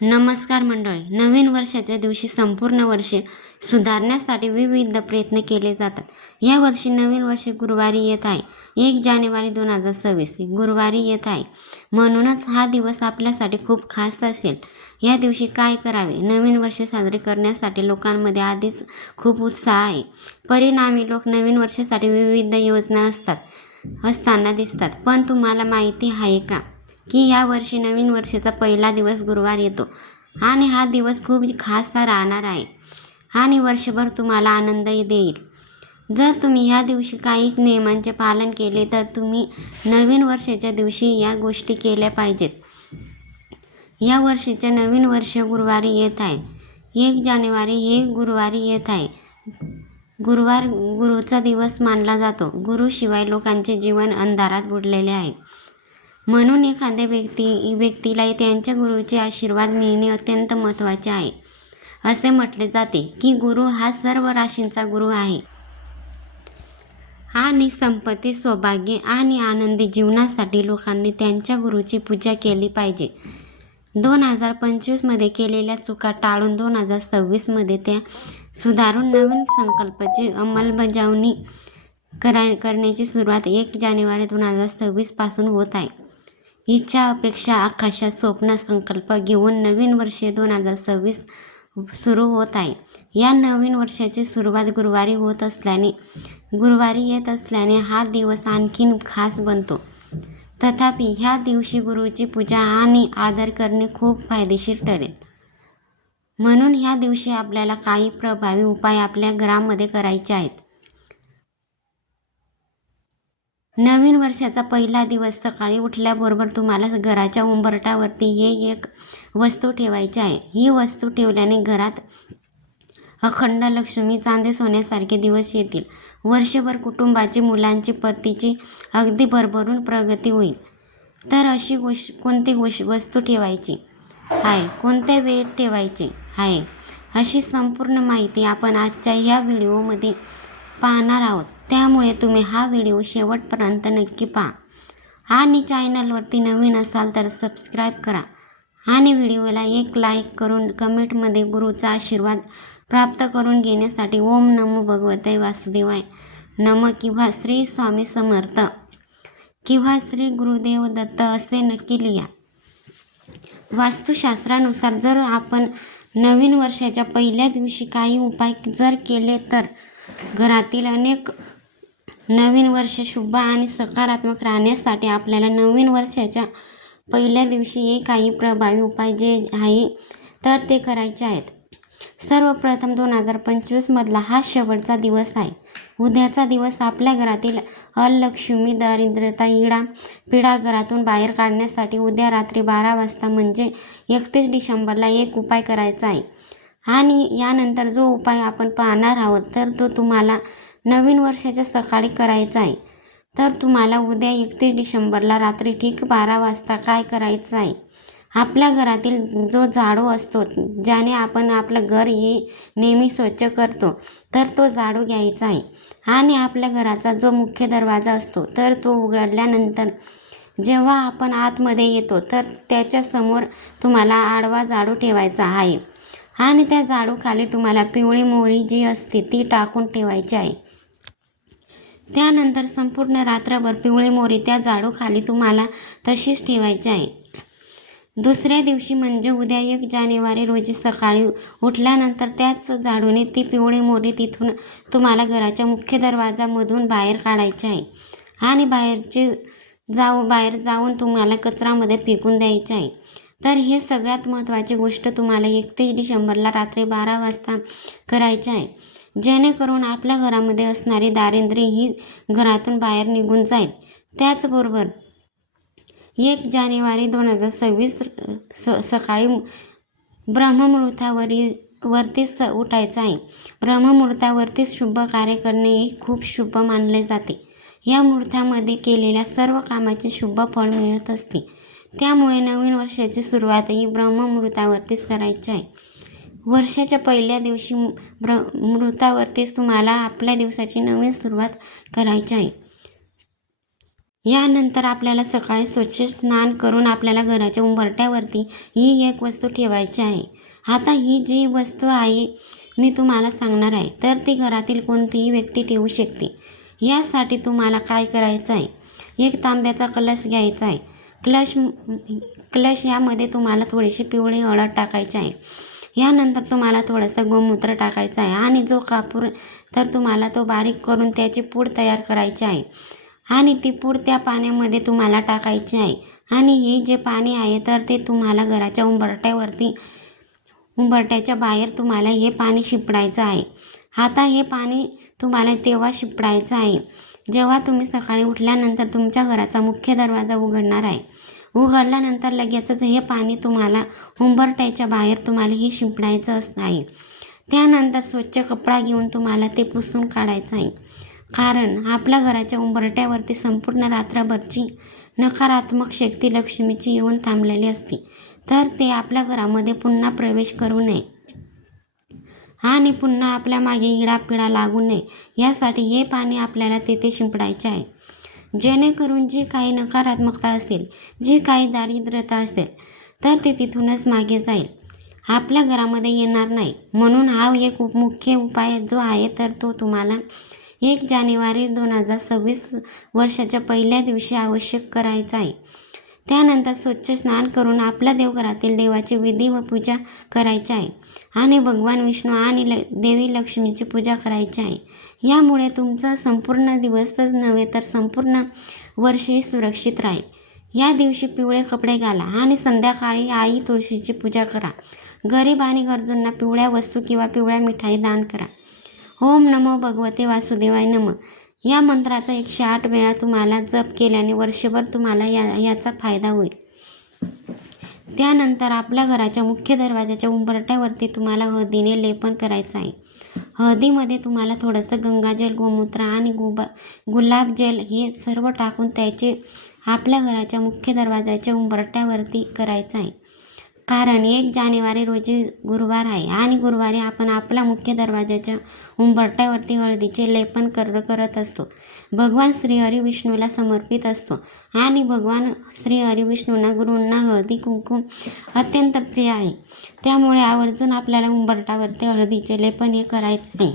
नमस्कार मंडळी. नवीन वर्षाच्या दिवशी संपूर्ण वर्षे सुधारण्यासाठी विविध प्रयत्न केले जातात. या वर्षी नवीन वर्ष गुरुवारी येत आहे. 1 जानेवारी 2026 गुरुवारी येत आहे. म्हणूनच हा दिवस आपल्यासाठी खूप खास असेल. या दिवशी काय करावे? नवीन वर्ष साजरे करण्यासाठी लोकांमध्ये आधीच खूप उत्साह आहे. परिणामी लोक नवीन वर्षासाठी विविध योजना असताना दिसतात. पण तुम्हाला माहिती आहे का की या वर्षी नवीन वर्षाचा पहिला दिवस गुरुवार येतो आणि हा दिवस खूप खास राहणार आहे आणि वर्षभर तुम्हाला आनंदही देईल. जर तुम्ही या दिवशी काही नियमांचे पालन केले तर तुम्ही नवीन वर्षाच्या दिवशी या गोष्टी केल्या पाहिजेत. या वर्षीचे नवीन वर्ष गुरुवारी येत आहे. 1 जानेवारी हे गुरुवारी येत आहे. गुरुवार गुरुचा दिवस मानला जातो. गुरुशिवाय लोकांचे जीवन अंधारात बुडलेले आहे. म्हणून एखाद्या व्यक्तीला त्यांच्या गुरुचे आशीर्वाद मिळणे अत्यंत महत्त्वाचे आहे. असे म्हटले जाते की गुरु हा सर्व राशींचा गुरु आहे आणि संपत्ती, सौभाग्य आणि आनंदी जीवनासाठी लोकांनी त्यांच्या गुरुची पूजा केली पाहिजे. 2025 मध्ये केलेल्या चुका टाळून 2026 मध्ये त्या सुधारून नवीन संकल्पाची अंमलबजावणी करण्याची सुरुवात 1 जानेवारी 2026 पासून होत आहे. इच्छा, अपेक्षा, आकांक्षा, स्वप्न, संकल्प घेऊन नवीन वर्ष 2026 सुरू होत आहे. या नवीन वर्षाची सुरुवात गुरुवारी येत असल्याने हा दिवस आणखीन खास बनतो. तथापि ह्या दिवशी गुरुची पूजा आणि आदर करणे खूप फायदेशीर ठरेल. म्हणून ह्या दिवशी आपल्याला काही प्रभावी उपाय आपल्या घरामध्ये करायचे आहेत. नवीन वर्षाचा पहिला दिवस सकाळी उठल्याबरोबर तुम्हाला घराच्या उंबरठ्यावरती एक वस्तू ठेवायची आहे. ही वस्तू ठेवल्याने घरात अखंड लक्ष्मी, चांदी, सोन्यासारखे दिवस येतील. वर्षभर कुटुंबाची, मुलांची, पतीची अगदी भरभरून प्रगती होईल. तर अशी कोणती वस्तू ठेवायची आहे, कोणत्या वेळेत ठेवायची आहे, अशी संपूर्ण माहिती आपण आजच्या ह्या व्हिडिओमध्ये पाहणार आहोत. त्यामुळे तुम्ही हा व्हिडिओ शेवटपर्यंत नक्की पहा आणि चॅनलवरती नवीन असाल तर सबस्क्राईब करा आणि व्हिडिओला एक लाईक करून कमेंटमध्ये गुरुचा आशीर्वाद प्राप्त करून घेण्यासाठी ओम नमो भगवते वासुदेवाय नमः किंवा श्री स्वामी समर्थ किंवा श्री गुरुदेव दत्त असे नक्की लिहा. वास्तुशास्त्रानुसार जर आपण नवीन वर्षाच्या पहिल्या दिवशी काही उपाय जर केले तर घरातील अनेक नवीन वर्ष शुभ आणि सकारात्मक राहण्यासाठी आपल्याला नवीन वर्षाच्या पहिल्या दिवशी हे काही प्रभावी उपाय जे आहे तर ते करायचे आहेत. सर्वप्रथम 2025 मधला हा शेवटचा दिवस आहे. उद्याचा दिवस आपल्या घरातील अलक्ष्मी, दारिद्र्यता, इडा पिढा घरातून बाहेर काढण्यासाठी उद्या रात्री 12 वाजता म्हणजे 31 डिसेंबरला एक उपाय करायचा आहे. आणि यानंतर जो उपाय आपण पाहणार आहोत तर तो तुम्हाला नवीन वर्षाच्या सकाळी करायचा आहे. तर तुम्हाला उद्या 31 डिसेंबरला रात्री ठीक 12 वाजता काय करायचं आहे, आपल्या घरातील जो झाडू असतो ज्याने आपण आपलं घर नेहमी स्वच्छ करतो तर तो झाडू घ्यायचा आहे आणि आपल्या घराचा जो मुख्य दरवाजा असतो तर तो उघडल्यानंतर जेव्हा आपण आतमध्ये येतो तर त्याच्यासमोर तुम्हाला आडवा झाडू ठेवायचा आहे आणि त्या झाडूखाली तुम्हाला पिवळी मोहरी जी असते ती टाकून ठेवायची आहे. त्यानंतर संपूर्ण रात्रभर पिवळी मोहरी त्या झाडूखाली तुम्हाला तशीच ठेवायची आहे. दुसऱ्या दिवशी म्हणजे उद्या 1 जानेवारी रोजी सकाळी उठल्यानंतर त्याच झाडूने ती पिवळी मोहरी तिथून तुम्हाला घराच्या मुख्य दरवाजामधून बाहेर काढायची आहे आणि बाहेर जाऊन तुम्हाला कचरामध्ये फेकून द्यायची आहे. तर हे सगळ्यात महत्त्वाची गोष्ट तुम्हाला 31 डिसेंबरला रात्री 12 वाजता करायची आहे, जेणेकरून आपल्या घरामध्ये असणारी दारिद्र्य ही घरातून बाहेर निघून जाईल. त्याचबरोबर 1 जानेवारी 2026 सकाळी ब्रह्ममुहूर्तावरतीच उठायचं आहे. ब्रह्ममुहूर्तावरतीच शुभ कार्य करणे हे खूप शुभ मानले जाते. या मुहूर्तामध्ये केलेल्या सर्व कामाचे शुभ फळ मिळत असते. त्यामुळे नवीन वर्षाची सुरुवातही ब्रह्ममुहूर्तावरतीच करायची आहे. वर्षाच्या पहिल्या दिवशी मुहूर्तावरतीच तुम्हाला आपल्या दिवसाची नवीन सुरुवात करायची आहे. यानंतर आपल्याला सकाळी स्वच्छ स्नान करून आपल्याला घराच्या उंबरठ्यावरती ही एक वस्तू ठेवायची आहे. आता ही जी वस्तू आहे मी तुम्हाला सांगणार आहे, तर ती घरातील कोणतीही व्यक्ती ठेवू शकते. यासाठी तुम्हाला काय करायचं आहे, एक तांब्याचा कलश घ्यायचा आहे. कलश यामध्ये तुम्हाला थोडीशी पिवळी हळद टाकायची आहे. यानंतर तुम्हाला थोडंसं गोमूत्र टाकायचं आहे आणि जो कापूर तर तुम्हाला तो बारीक करून त्याची पूड तयार करायची आहे आणि ती पूड त्या पाण्यामध्ये तुम्हाला टाकायची आहे. आणि हे जे पाणी आहे तर ते तुम्हाला घराच्या उंबरठ्याच्या बाहेर तुम्हाला हे पाणी शिंपडायचं आहे. आता हे पाणी तुम्हाला तेव्हा शिंपडायचं आहे जेव्हा तुम्ही सकाळी उठल्यानंतर तुमच्या घराचा मुख्य दरवाजा उघडणार आहे. उघडल्यानंतर लगेचच हे पाणी तुम्हाला उंबरठ्याच्या बाहेर तुम्हाला हे शिंपडायचं आहे. त्यानंतर स्वच्छ कपडा घेऊन तुम्हाला ते पुसून काढायचं आहे. कारण आपल्या घराच्या उंबरठ्यावरती संपूर्ण रात्रभरची नकारात्मक शक्ती लक्ष्मीची येऊन थांबलेली असते, तर ते आपल्या घरामध्ये पुन्हा प्रवेश करू नये आणि पुन्हा आपल्या मागे इडापिडा लागू नये यासाठी हे पाणी आपल्याला तेथे शिंपडायचे आहे. जेणेकरून जी काही नकारात्मकता असेल, जी काही दारिद्र्यता असेल तर ती तिथूनच मागे जाईल, आपल्या घरामध्ये येणार नाही. म्हणून हा एक मुख्य उपाय जो आहे तर तो तुम्हाला 1 जानेवारी 2026 वर्षाच्या पहिल्या दिवशी आवश्यक करायचा आहे. त्यानंतर स्वच्छ स्नान करून आपल्या देवघरातील देवाची विधी व पूजा करायची आहे आणि भगवान विष्णू आणि देवी लक्ष्मीची पूजा करायची आहे. यामुळे तुमचा संपूर्ण दिवसच नव्हे तर संपूर्ण वर्षही सुरक्षित राहील. या दिवशी पिवळे कपडे घाला आणि संध्याकाळी आई तुळशीची पूजा करा. गरीब आणि गरजूंना पिवळ्या वस्तू किंवा पिवळ्या मिठाई दान करा. ओम नमो भगवते वासुदेवाय नमः या मंत्राचा 108 वेळा तुम्हाला जप केल्याने वर्षभर तुम्हाला याचा फायदा होईल. त्यानंतर आपल्या घराच्या मुख्य दरवाजाच्या उंबरठ्यावरती तुम्हाला हळदीने लेपन करायचं आहे. हळदीमध्ये तुम्हाला थोडंसं गंगाजल, गोमूत्र आणि गुलाबजल हे सर्व टाकून त्याचे आपल्या घराच्या मुख्य दरवाजाच्या उंबरठ्यावरती करायचं आहे. कारण 1 जानेवारी रोजी गुरुवार आहे आणि गुरुवारी आपण आपल्या मुख्य दरवाजाच्या उंबरठ्यावरती हळदीचे लेपन करत असतो. भगवान श्रीहरी विष्णूला समर्पित असतो आणि भगवान श्रीहरी विष्णूंना गुरूंना हळदी कुंकू अत्यंत प्रिय आहे. त्यामुळे आवर्जून आपल्याला उंबरठ्यावरती हळदीचे लेपन हे करायचे आहे.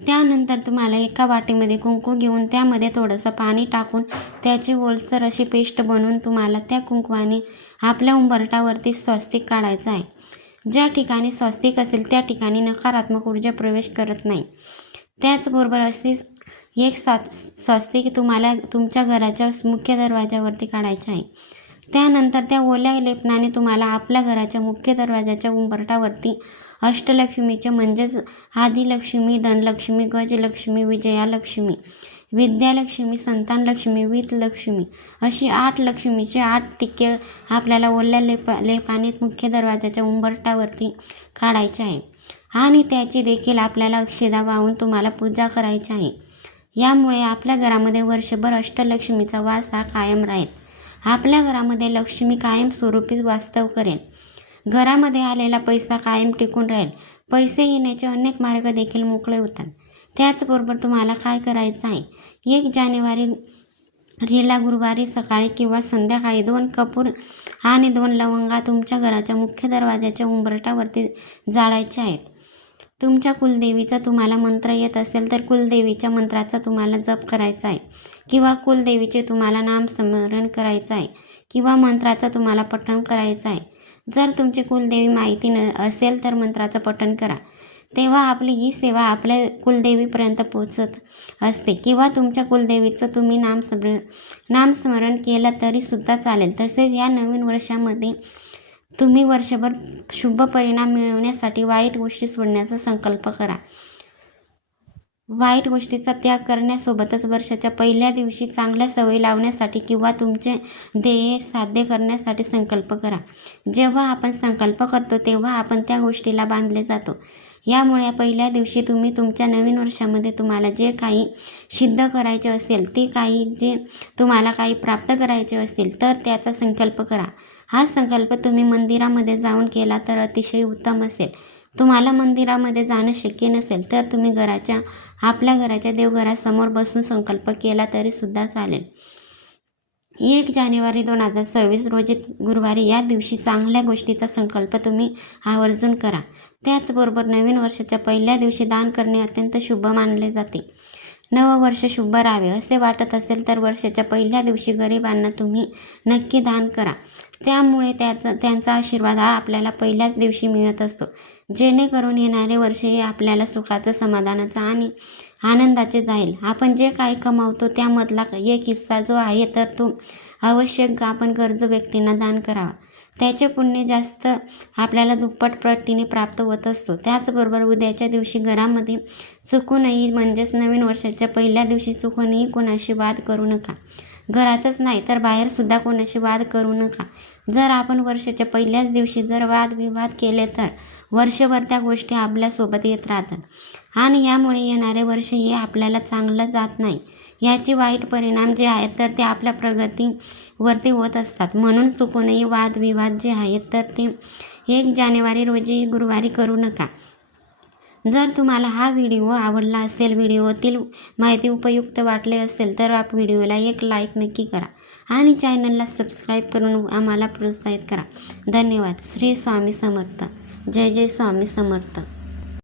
त्यानंतर तुम्हाला एका वाटीमध्ये कुंकू घेऊन त्यामध्ये थोडंसं पाणी टाकून त्याची ओलसर अशी पेस्ट बनवून तुम्हाला त्या कुंकवाने आपल्या उंबरठ्यावरती स्वस्तिक काढायचं आहे. ज्या ठिकाणी स्वस्तिक असेल त्या ठिकाणी नकारात्मक ऊर्जा प्रवेश करत नाही. त्याचबरोबर असे एक स्वस्तिक तुम्हाला तुमच्या घराच्या मुख्य दरवाजावरती काढायचे आहे. त्यानंतर त्या ओल्या लेपनाने तुम्हाला आपल्या घराच्या मुख्य दरवाजाच्या उंबरठ्यावरती अष्टलक्ष्मीचे म्हणजेच आदिलक्ष्मी, धनलक्ष्मी, गजलक्ष्मी, विजयालक्ष्मी, विद्यालक्ष्मी, संतानलक्ष्मी, वित्तलक्ष्मी अशी 8 लक्ष्मीचे 8 टिक्के आपल्याला ओल्या लेपाने मुख्य दरवाजाच्या उंबरठ्यावरती काढायचे आहे आणि त्याची देखील आपल्याला अक्षदा वाहून तुम्हाला पूजा करायची आहे. यामुळे आपल्या घरामध्ये वर्षभर अष्टलक्ष्मीचा वास हा कायम राहील. आपल्या घरामध्ये लक्ष्मी कायम स्वरूपी वास्तव करेल. घरामध्ये आलेला पैसा कायम टिकून राहील. पैसे येण्याचे अनेक मार्ग देखील मोकळे होतात. त्याचबरोबर तुम्हाला काय करायचं आहे, 1 जानेवारीला गुरुवारी सकाळी किंवा संध्याकाळी 2 कपूर आणि 2 लवंगा तुमच्या घराच्या मुख्य दरवाजाच्या उंबरठ्यावरती जाळायचे आहेत. तुमच्या कुलदेवीचा तुम्हाला मंत्र येत असेल तर कुलदेवीच्या मंत्राचा तुम्हाला जप करायचा आहे किंवा कुलदेवीचे तुम्हाला नामस्मरण करायचं आहे किंवा मंत्राचा तुम्हाला पठण करायचं आहे. जर तुमची कुलदेवी माहिती असेल तर मंत्राचं पठण करा. तेव्हा आपली ही सेवा आपल्या कुलदेवीपर्यंत पोचत असते किंवा तुमच्या कुलदेवीचं तुम्ही नामस्मरण केलं तरीसुद्धा चालेल. तसेच या नवीन वर्षामध्ये तुम्ही वर्षभर शुभ परिणाम मिळवण्यासाठी वाईट गोष्टी सोडण्याचा संकल्प करा. वाईट गोष्टीचा त्याग करण्यासोबतच वर्षाच्या पहिल्या दिवशी चांगल्या सवयी लावण्यासाठी किंवा तुमचे ध्येय साध्य करण्यासाठी संकल्प करा. जेव्हा आपण संकल्प करतो तेव्हा आपण त्या गोष्टीला बांधले जातो. यामुळे पहिल्या दिवशी तुम्ही तुमच्या नवीन वर्षामध्ये तुम्हाला जे काही सिद्ध करायचे असेल ते काही जे तुम्हाला काही प्राप्त करायचे असेल तर त्याचा संकल्प करा. हा संकल्प तुम्ही मंदिरामध्ये जाऊन केला तर अतिशय उत्तम असेल. तुम्हाला मंदिरामध्ये जाणं शक्य नसेल तर तुम्ही आपल्या घराच्या देवघरासमोर बसून संकल्प केला तरीसुद्धा चालेल. 1 जानेवारी 2026 रोजी गुरुवारी या दिवशी चांगल्या गोष्टीचा संकल्प तुम्ही आवर्जून करा. त्याचबरोबर नवीन वर्षाच्या पहिल्या दिवशी दान करणे अत्यंत शुभ मानले जाते. नवं वर्ष शुभ राहावे असे वाटत असेल तर वर्षाच्या पहिल्या दिवशी गरिबांना तुम्ही नक्की दान करा. त्यामुळे त्यांचा आशीर्वाद हा आपल्याला पहिल्याच दिवशी मिळत असतो. जेणेकरून येणारे वर्ष हे आपल्याला सुखाचं, समाधानाचं आणि आनंदाचे जाईल. आपण जे काही कमावतो त्यामधला एक हिस्सा जो आहे तर तो आवश्यक आपण गरजू व्यक्तींना दान करावा. त्याचे पुण्य जास्त आपल्याला दुप्पट पटीने प्राप्त होत असतो. त्याचबरोबर उद्याच्या दिवशी घरामध्ये चुकूनही म्हणजेच नवीन वर्षाच्या पहिल्या दिवशी चुकूनही कोणाशी वाद करू नका. घरातच नाही तर बाहेरसुद्धा कोणाशी वाद करू नका. जर आपण वर्षाच्या पहिल्याच दिवशी जर वादविवाद केले तर वर्षभर त्या गोष्टी आपल्यासोबत येत राहतात आणि यामुळे येणारे वर्ष हे आपल्याला चांगलं जात नाही. याचे वाईट परिणाम जे आहेत तर ते आपल्या प्रगतीवरती होत असतात. म्हणून चुकूनही वादविवाद जे आहेत तर ते 1 जानेवारी रोजी गुरुवारी करू नका. जर तुम्हाला हा व्हिडिओ आवडला असेल, व्हिडिओतील माहिती उपयुक्त वाटले असेल तर व्हिडिओला एक लाईक नक्की करा आणि चॅनलला सबस्क्राईब करून आम्हाला प्रोत्साहित करा. धन्यवाद. श्री स्वामी समर्थ. जय जय स्वामी समर्थ.